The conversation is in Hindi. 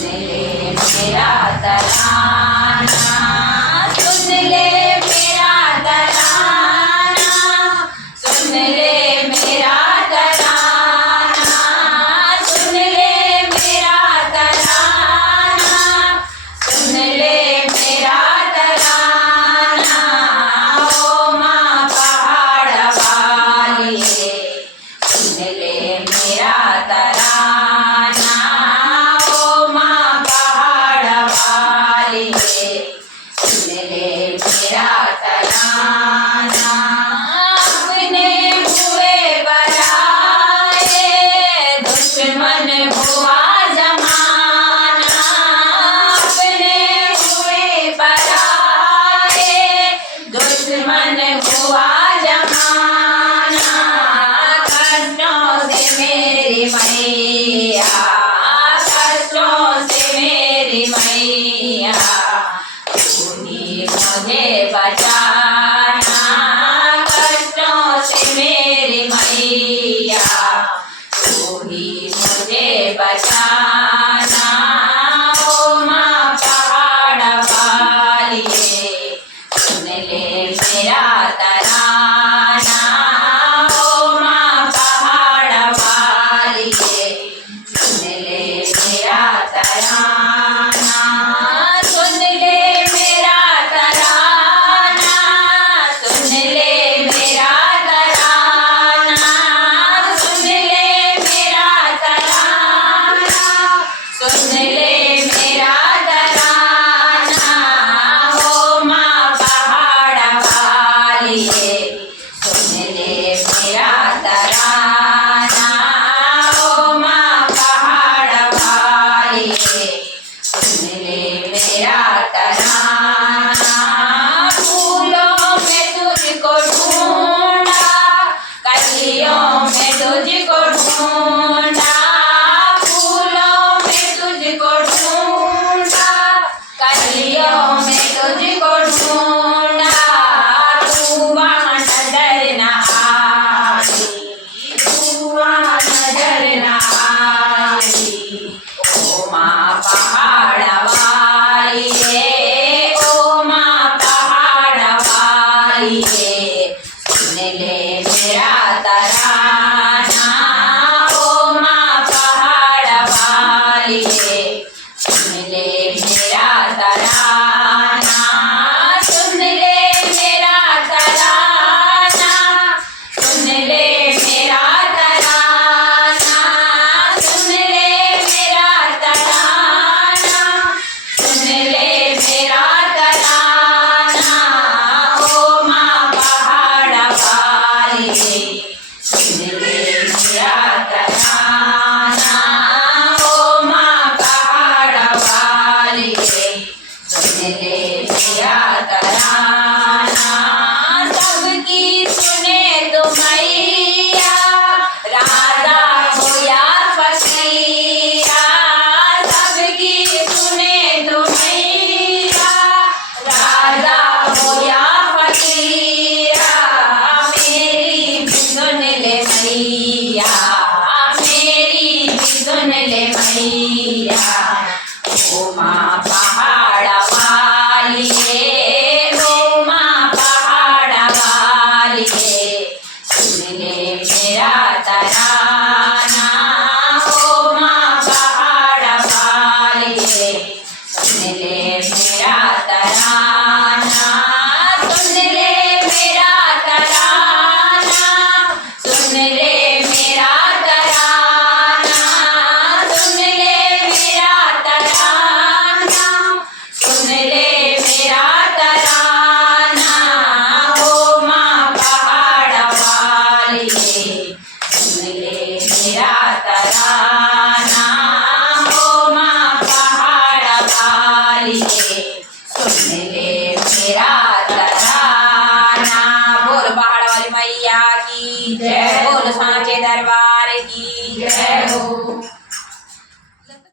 ले मेरा तराना, सुन ले मेरा तराना, सुन ले मेरा तराना, सुन ले मेरा तराना, सुन ले मेरा तराना। ओ माँ पहाड़ वाली सुन ले मेरा तराना, ओ माँ पहाड़ वाली सुन ले मेरा तराना। अपने हुए पराए दुश्मन हुआ जमाना, अपने हुए पराए दुश्मन हुआ जमाना। कष्टों से मेरी मैया, कष्टों से मेरी मैया, तू ही मुझे बचाना। कष्टों से मेरी मैया, तू ही मुझे बचाना। ओ माँ पहाड़ वाली सुन ले मेरा तराना, ओ माँ पहाड़ वाली सुन ले मेरा तराना। सुन ले मेरा तराना, सुन ले मेरा तराना, सुन ले मेरा तराना, सुन ले मेरा तराना। ओ माँ पहाड़ वाली सुन ले मेरा तराना, ओ माँ पहाड़ वाली सुन ले मेरा तराना। फूलों में तुझको ढूंढा, कलियों में तुझको ढूंढा, फूलों में तुझको ढूंढा, कलियों में तुझको ढूंढा। तू वहाँ नजर न आई, तू वहाँ नजर न आई। ओ माँ पहाड़ वाली है, ओ माँ पहाड़ वाली है, सुन ले मेरा तराना। ओ माँ पहाड़ वाली है, सुन ले मेरा तराना, सुन ले मेरा तराना, सुन ले मेरा तराना, सुन ले मेरा तराना, सुन ले मेरा तराना। ओ माँ पहाड़ वाली सुन ले मेरा तराना, ओ माँ पहाड़ वाली सुन ले मेरा तराना। सबकी सुने तो मैया, राजा हो या फकीरा, सबकी सुने तो मैया, राजा हो या फकीरा। मेरी भी सुन ले मैया, मेरी भी सुन ले मैया। ओ माँ